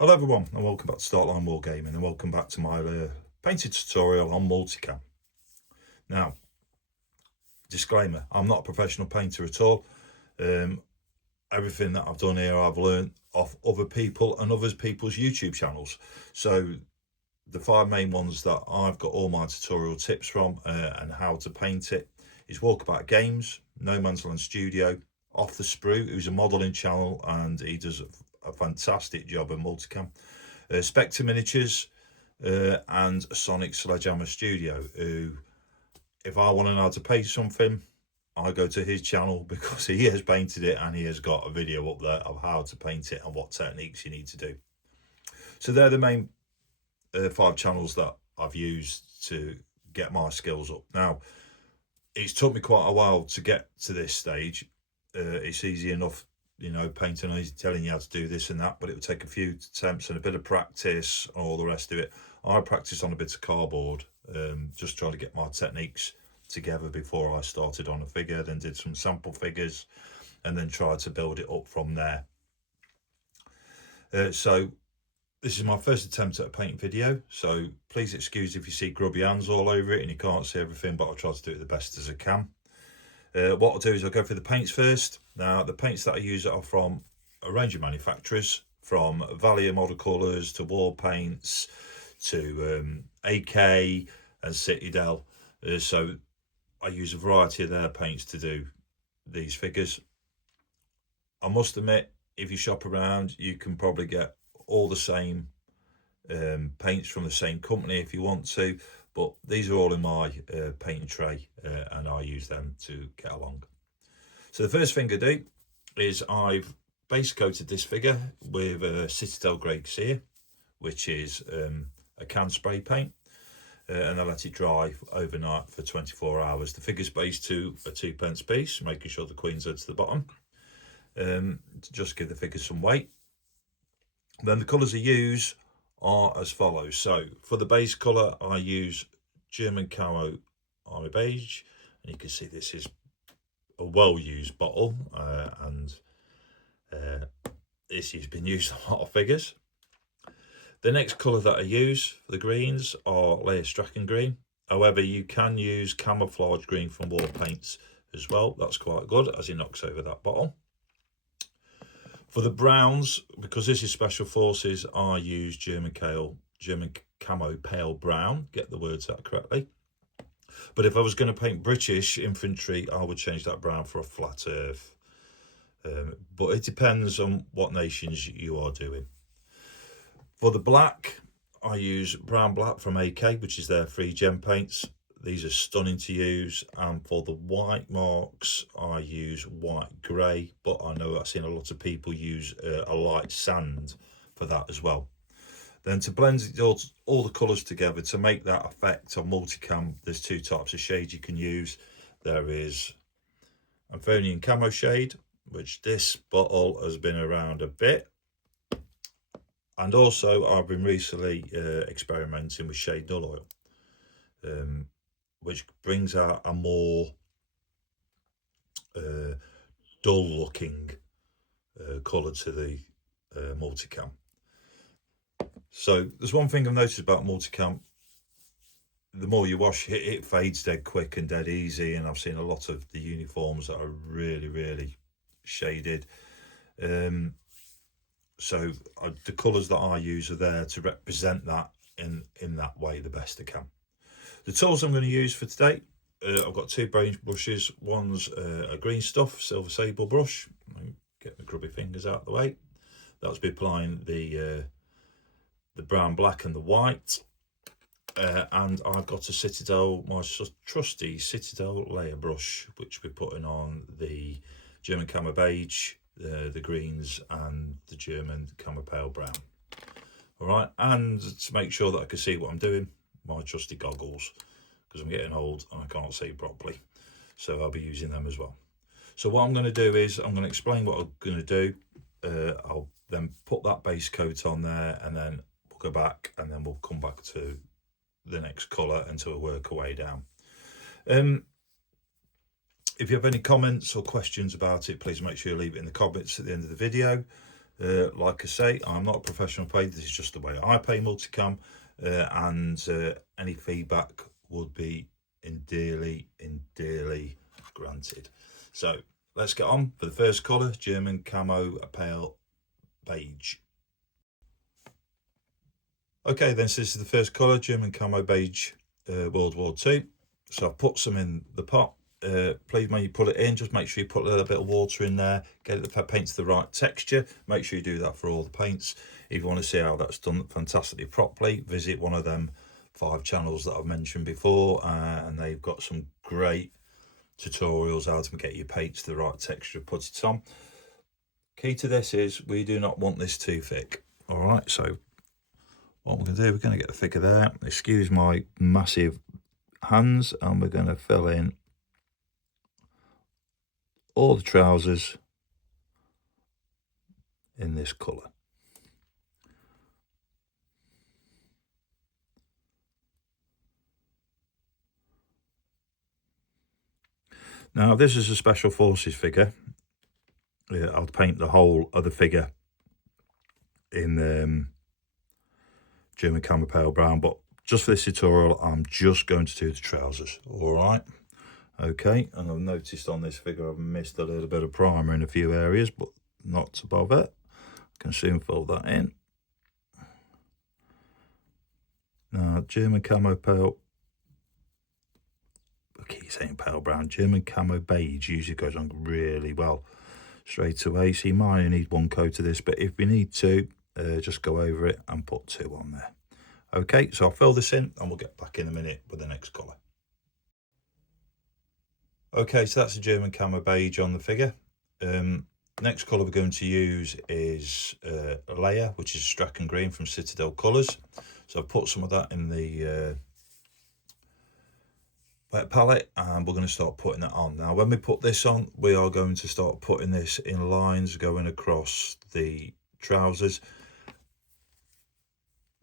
Hello everyone and welcome back to Startline Wargaming and welcome back to my painting tutorial on multicam. Now, disclaimer, I'm not a professional painter at all. Everything that I've done here I've learned off other people and other people's YouTube channels. So the 5 main ones that I've got all my tutorial tips from and how to paint it is Walkabout Games, No Man's Land Studio, Off the Sprue, who's a modelling channel and he does a fantastic job at multicam, Spectre Miniatures, and Sonic Sledgehammer Studio, who, if I want to know how to paint something, I go to his channel because he has painted it and he has got a video up there of how to paint it and what techniques you need to do. So they're the main 5 channels that I've used to get my skills up. Now, it's took me quite a while to get to this stage. It's easy enough, you know, painting, easy telling you how to do this and that, but it would take a few attempts and a bit of practice and all the rest of it. I practiced on a bit of cardboard, just trying to get my techniques together before I started on a figure, then did some sample figures and then tried to build it up from there. So this is my first attempt at a painting video, so please excuse if you see grubby hands all over it and you can't see everything, but I'll try to do it the best as I can. What I'll do is I'll go through the paints first. Now, the paints that I use are from a range of manufacturers, from Valier Model Colours to Wall Paints to AK and Citadel. So I use a variety of their paints to do these figures. I must admit, if you shop around, you can probably get all the same paints from the same company if you want to, but these are all in my painting tray and I use them to get along. So the first thing I do is I've base coated this figure with a Citadel Grey Sear, which is a can spray paint, and I let it dry overnight for 24 hours. The figure's based to a 2p piece, making sure the Queen's head's to the bottom, to just give the figure some weight. Then the colours I use are as follows. So for the base colour, I use German Camo Army Beige, and you can see this is a well-used bottle, and this has been used on a lot of figures. The next colour that I use for the greens are Layer Strachan Green. However, you can use Camouflage Green from Wall Paints as well. That's quite good as it knocks over that bottle. For the browns, because this is Special Forces, I use German Camo Pale Brown. Get the words out correctly. But if I was going to paint British infantry, I would change that brown for a flat earth. But it depends on what nations you are doing. For the black, I use Brown Black from AK, which is their 3 gem paints. These are stunning to use. And for the white marks, I use White Grey, but I know I've seen a lot of people use a light sand for that as well. Then to blend all the colours together to make that effect on multicam, there's 2 types of shades you can use. There is Amphonian Camo shade, which this bottle has been around a bit. And also I've been recently experimenting with shade Null Oil, which brings out a more dull looking colour to the multicam. So there's one thing I've noticed about multicam: the more you wash it, it fades dead quick and dead easy, and I've seen a lot of the uniforms that are really shaded. So the colours that I use are there to represent that in that way the best I can. The tools I'm going to use for today, I've got 2 braid brushes. One's a green stuff Silver Sable brush. Get the grubby fingers out of the way. That's be applying the brown, black and the white. And I've got a Citadel, my trusty Citadel layer brush, which we're putting on the German Camo Beige, the greens and the German Camo Pale Brown. All right, and to make sure that I can see what I'm doing, my trusty goggles, because I'm getting old and I can't see properly, so I'll be using them as well. So what I'm going to do is I'm going to explain what I'm going to do. I'll then put that base coat on there, and then we'll go back and then we'll come back to the next colour until we work our way down. If you have any comments or questions about it, please make sure you leave it in the comments at the end of the video. Like I say, I'm not a professional painter. This is just the way I pay multicam, and any feedback would be dearly granted. So let's get on for the first colour, German Camo Pale Beige. Okay, then, so this is the first colour, German Camo Beige, World War II. So I've put some in the pot. Please, when you put it in, just make sure you put a little bit of water in there, get the paint to the right texture. Make sure you do that for all the paints. If you want to see how that's done fantastically properly, visit one of them 5 channels that I've mentioned before, and they've got some great tutorials how to get your paints to the right texture, put it on. Key to this is we do not want this too thick. All right, so what we're going to do, we're going to get the figure there. Excuse my massive hands, and we're going to fill in all the trousers in this colour. Now, this is a Special Forces figure. I'll paint the whole of the figure in German Camo Pale Brown, but just for this tutorial, I'm just going to do the trousers. All right. Okay, and I've noticed on this figure I've missed a little bit of primer in a few areas, but not to bother. I can soon fill that in. Now, German Camo Pale, I keep saying pale brown, German Camo Beige usually goes on really well straight away, so you might only need 1 coat of this, but if we need to, just go over it and put 2 on there. Okay, so I'll fill this in and we'll get back in a minute with the next colour. Okay, so that's the German Camo Beige on the figure. Next colour we're going to use is a layer, which is Strachan Green from Citadel Colours. So I've put some of that in the wet palette, and we're going to start putting that on. Now, when we put this on, we are going to start putting this in lines going across the trousers.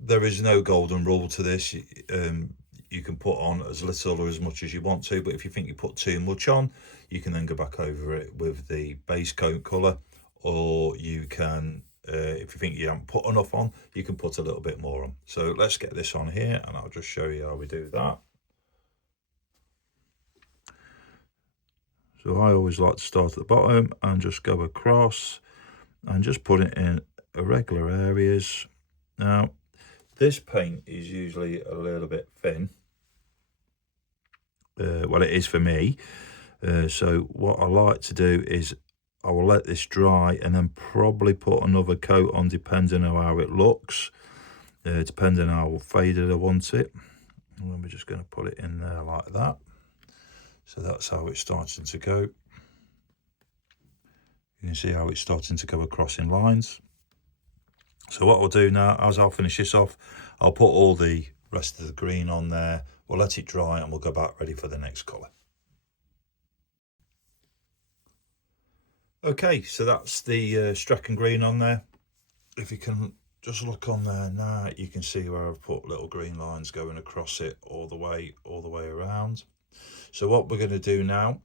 There is no golden rule to this. You can put on as little or as much as you want to, but if you think you put too much on, you can then go back over it with the base coat colour, or you can, if you think you haven't put enough on, you can put a little bit more on. So let's get this on here, and I'll just show you how we do that. So I always like to start at the bottom and just go across and just put it in irregular areas. Now, this paint is usually a little bit thin. Well, it is for me. So what I like to do is I will let this dry and then probably put another coat on, depending on how it looks, depending on how faded I want it. And then we're just going to put it in there like that. So that's how it's starting to go. You can see how it's starting to go across in lines. So what we'll do now, as I'll finish this off, I'll put all the rest of the green on there. We'll let it dry and we'll go back ready for the next colour. Okay, so that's the Strachan Green on there. If you can just look on there now, you can see where I've put little green lines going across it all the way around. So what we're going to do now,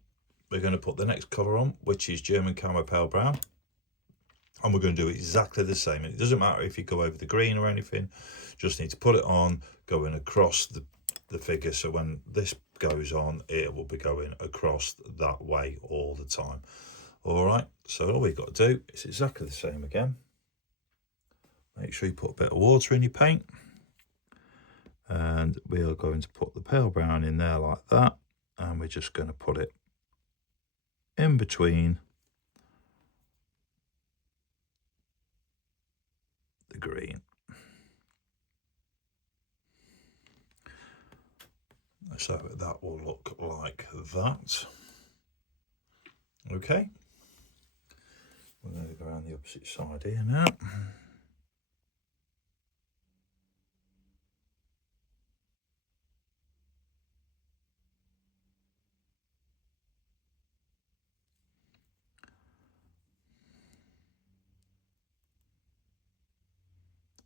we're going to put the next colour on, which is German Camo Pale Brown. And we're going to do exactly the same. It doesn't matter if you go over the green or anything, just need to put it on, going across the figure. So when this goes on, it will be going across that way all the time. All right, so all we've got to do is exactly the same again. Make sure you put a bit of water in your paint. And we are going to put the pale brown in there like that. And we're just going to put it in between the green. So that will look like that. Okay. We're going to go around the opposite side here now.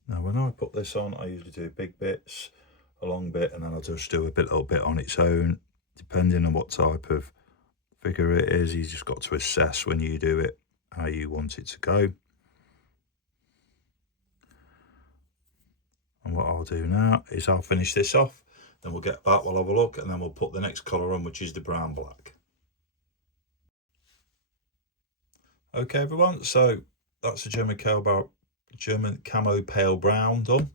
Now, when I put this on, I usually do big bits, a long bit, and then I'll just do a little bit on its own, depending on what type of figure it is. You just got to assess when you do it how you want it to go. And what I'll do now is I'll finish this off, then we'll get back, we'll have a look, and then we'll put the next colour on, which is the brown black. Okay everyone, so that's the German camo pale brown done,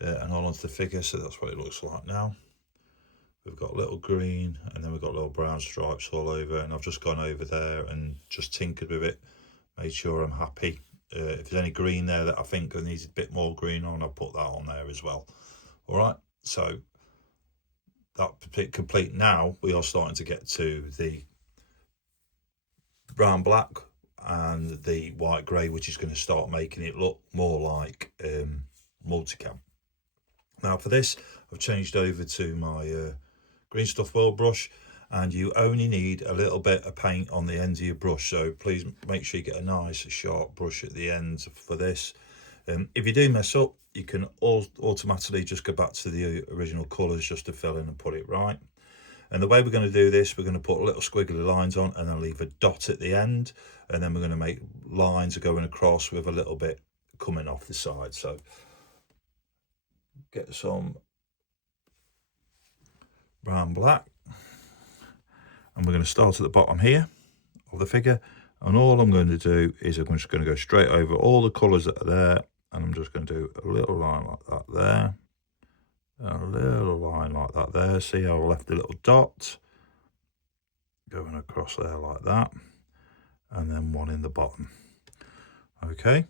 and all onto the figure, so that's what it looks like now. We've got a little green, and then we've got little brown stripes all over, and I've just gone over there and just tinkered with it, made sure I'm happy. If there's any green there that I think needs a bit more green on, I'll put that on there as well. All right, so that complete. Now we are starting to get to the brown black and the white grey, which is going to start making it look more like multicam. Now for this, I've changed over to my green stuff world brush, and you only need a little bit of paint on the ends of your brush, so please make sure you get a nice sharp brush at the end for this. If you do mess up, you can automatically just go back to the original colours just to fill in and put it right. And the way we're going to do this, we're going to put little squiggly lines on and then leave a dot at the end, and then we're going to make lines going across with a little bit coming off the side. So get some brown black, and we're going to start at the bottom here of the figure, and all I'm going to do is I'm just going to go straight over all the colours that are there, and I'm just going to do a little line like that there, and a little line like that there. See how I left a little dot going across there like that, and then one in the bottom. Okay,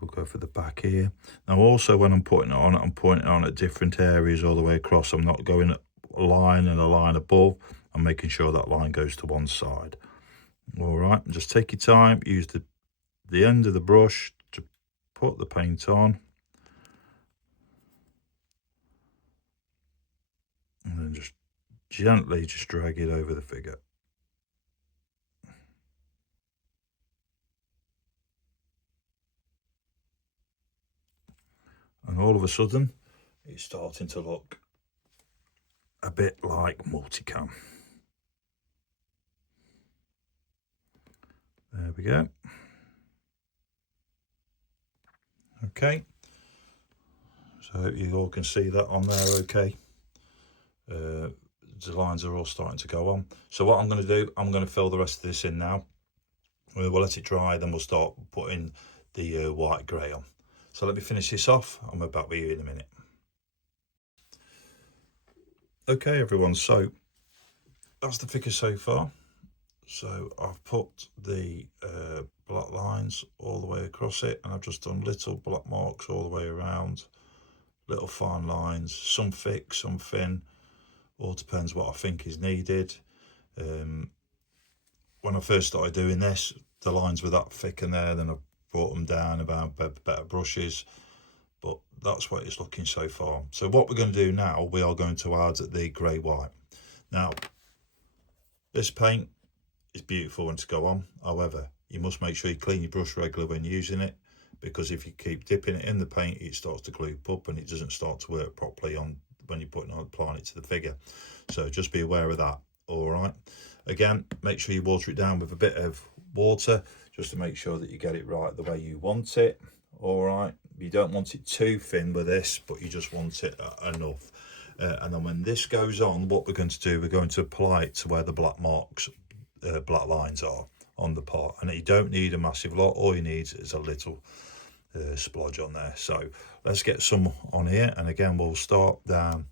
we'll go for the back here. Now also when I'm putting it on, I'm putting it on at different areas all the way across. I'm not going a line and a line above. I'm making sure that line goes to one side. All right, just take your time, use the end of the brush to put the paint on, and then just gently just drag it over the figure. And all of a sudden, it's starting to look a bit like multicam. There we go. Okay. So you all can see that on there, okay. The lines are all starting to go on. So what I'm going to do, I'm going to fill the rest of this in now. We'll let it dry, then we'll start putting the white grey on. So let me finish this off. I'll be back with you in a minute. Okay everyone, so that's the figure so far. So I've put the black lines all the way across it, and I've just done little black marks all the way around, little fine lines, some thick, some thin, all depends what I think is needed. When I first started doing this, the lines were that thick in there, then I brought them down about better brushes, but that's what it's looking so far. So what we're going to do now, we are going to add the grey white. Now this paint is beautiful when to go on, however you must make sure you clean your brush regularly when using it, because if you keep dipping it in the paint, it starts to gloop up and it doesn't start to work properly on when you're applying it to the figure. So just be aware of that. All right, again, make sure you water it down with a bit of water just to make sure that you get it right the way you want it. All right, you don't want it too thin with this, but you just want it enough. And then when this goes on, what we're going to do, we're going to apply it to where the black marks, black lines are on the part, and you don't need a massive lot. All you need is a little splodge on there. So let's get some on here, and again we'll start down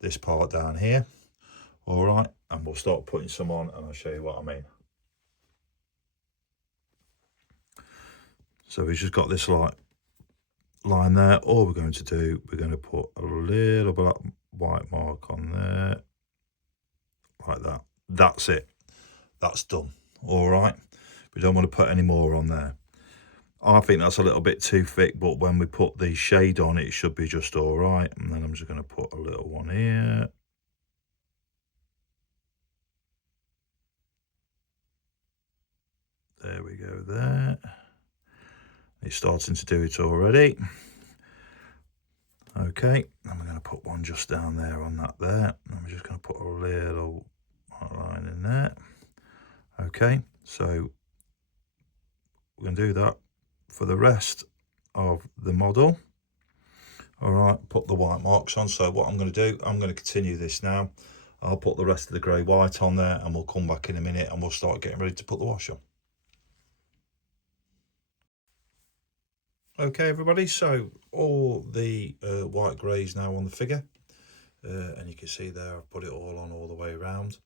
this part down here. All right, and we'll start putting some on, and I'll show you what I mean. So we've just got this line there. All we're going to do, we're going to put a little black white mark on there like that. That's it, that's done. All right, we don't want to put any more on there. I think that's a little bit too thick, but when we put the shade on, it should be just all right. And then I'm just going to put a little one here. There we go there. It's starting to do it already. Okay, and we're going to put one just down there on that there. And I'm just going to put a little line in there. Okay, so we're going to do that for the rest of the model. All right, put the white marks on. So what I'm going to do, I'm going to continue this now. I'll put the rest of the grey white on there, and we'll come back in a minute and we'll start getting ready to put the wash on. Okay, everybody, so all the white greys now on the figure, and you can see there I've put it all on all the way around.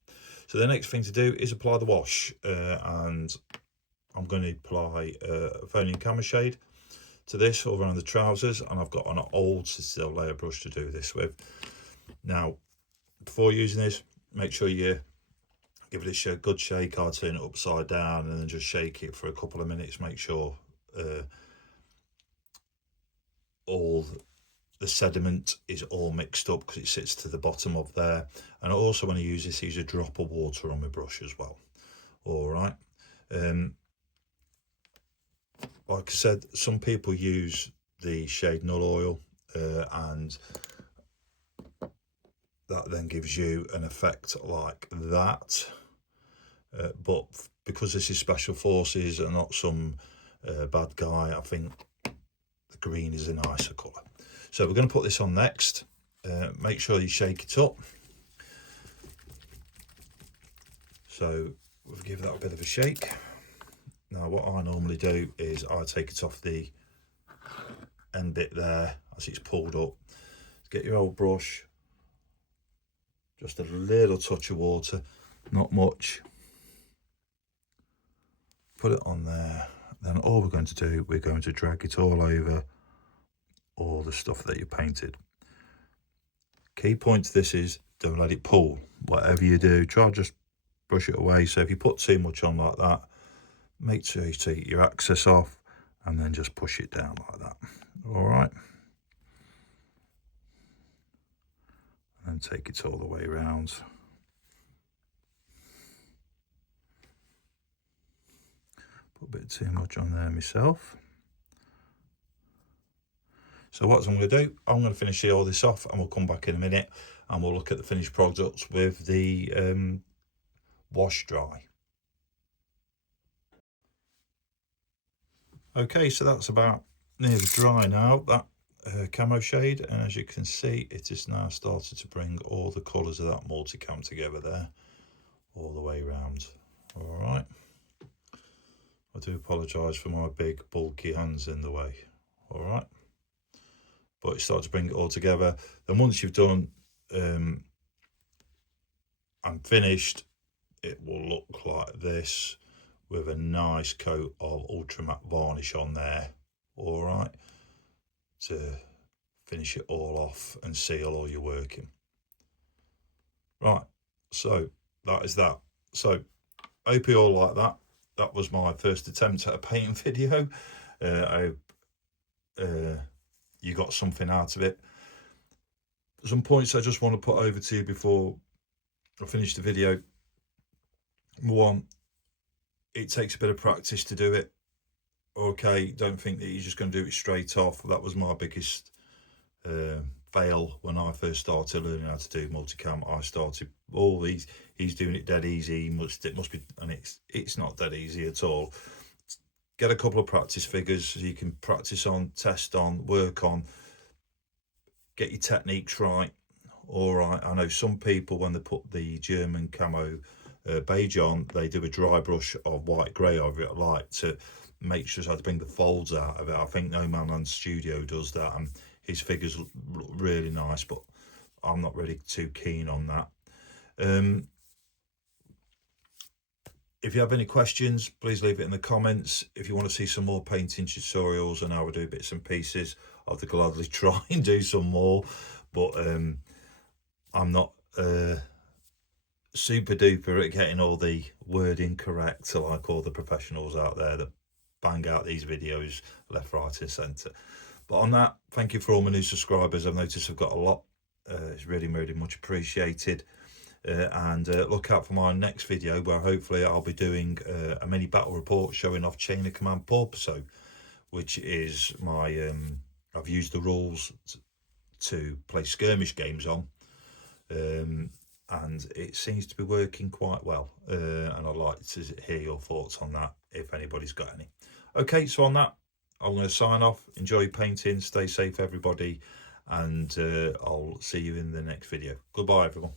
So the next thing to do is apply the wash, and I'm going to apply a Folium Camo shade to this all around the trousers, and I've got an old still layer brush to do this with. Now, before using this, make sure you give it a good shake. I'd turn it upside down and then just shake it for a couple of minutes. Make sure all the sediment is all mixed up, because it sits to the bottom of there. And I also, when I use this, use a drop of water on my brush as well. All right. Like I said, some people use the shade Null Oil, and that then gives you an effect like that. But because this is Special Forces and not some bad guy, I think the green is a nicer colour. So we're going to put this on next. Make sure you shake it up. So we'll give that a bit of a shake. Now what I normally do is I take it off the end bit there as it's pulled up. Get your old brush, just a little touch of water, not much. Put it on there. Then all we're going to do, we're going to drag it all over all the stuff that you painted. Key point to this is don't let it pull. Whatever you do, try just brush it away. So if you put too much on like that, make sure you take your access off and then just push it down like that. All right. And take it all the way around. Put a bit too much on there myself. So what I'm going to do, I'm going to finish all this off, and we'll come back in a minute and we'll look at the finished products with the wash dry. Okay, so that's about nearly dry now, that camo shade, and as you can see, it has now started to bring all the colours of that multicam together there, all the way around. All right. I do apologise for my big bulky hands in the way. All right. But it starts to bring it all together. Then once you've done and finished, it will look like this with a nice coat of ultramatte varnish on there. All right, to finish it all off and seal all your working. Right, so that is that. So I hope you all like that. That was my first attempt at a painting video. I hope you got something out of it. Some points I just want to put over to you before I finish the video. One, it takes a bit of practice to do it. Okay, don't think that you're just going to do it straight off. That was my biggest fail when I first started learning how to do multicam. I started all these, he's doing it dead easy, it must be, and it's not dead easy at all. Get a couple of practice figures so you can practice on, test on, work on, get your techniques right. All right, I know some people, when they put the German camo beige on, they do a dry brush of white grey over it, like to make sure how to bring the folds out of it. I think No Man Land Studio does that, and his figures look really nice, but I'm not really too keen on that. If you have any questions, please leave it in the comments. If you want to see some more painting tutorials and how I do bits and pieces, I'll gladly try and do some more, but I'm not super duper at getting all the wording correct, like all the professionals out there that bang out these videos left, right and centre. But on that, thank you for all my new subscribers. I've noticed I've got a lot. It's really, really much appreciated. And look out for my next video, where hopefully I'll be doing a mini battle report showing off Chain of Command Porpoiso, which is my I've used the rules to play skirmish games on, and it seems to be working quite well, and I'd like to hear your thoughts on that if anybody's got any. Okay, so on that, I'm going to sign off. Enjoy painting. Stay safe, everybody. And I'll see you in the next video. Goodbye, everyone.